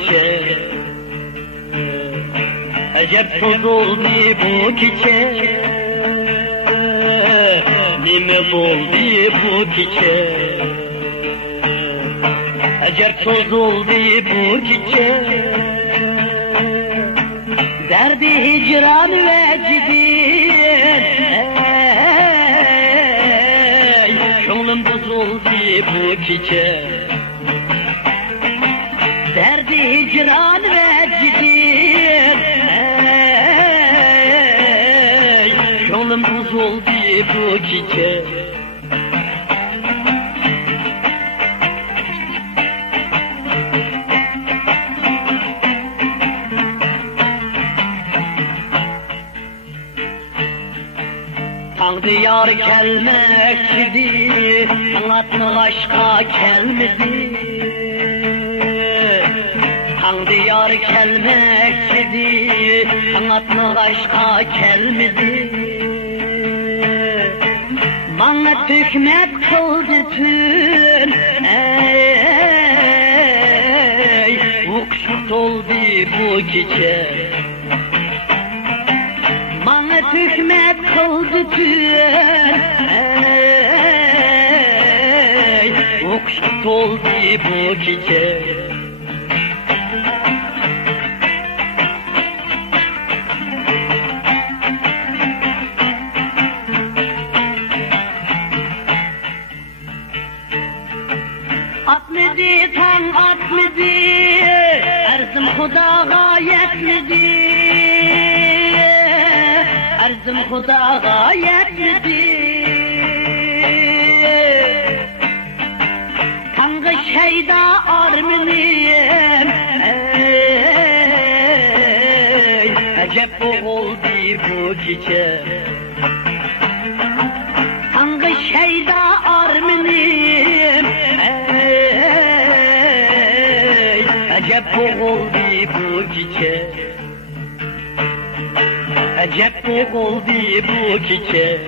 çiçek. Acep toz oldu bu çiçek. Nime buldu bu çiçek. Acep toz oldu bu çiçek. Derdi hicran ve cidin. Şoğlum toz oldu bu çiçek. Derdi hicran ve cidin. Şoğlum toz oldu bu çiçek. Tanrı yar gelmekçidi, anlatma aşka gelmedi. Tanrı yar gelmekçidi, anlatma aşka gelmedi. Bana hükmet kıldı tün, ukşut oldu bu gece. Bana hükmet kıldı tün, ukşut oldu bu gece. Atmedi tan atmedi, arzım Xudaga yetmedi. Arzım Xudaga yetmedi. Kanğı şeyda arminiyim. Acep oldu bu gece. Kanğı şeyda arminiyim. Acep oldu bu gece. Acep oldu bu gece.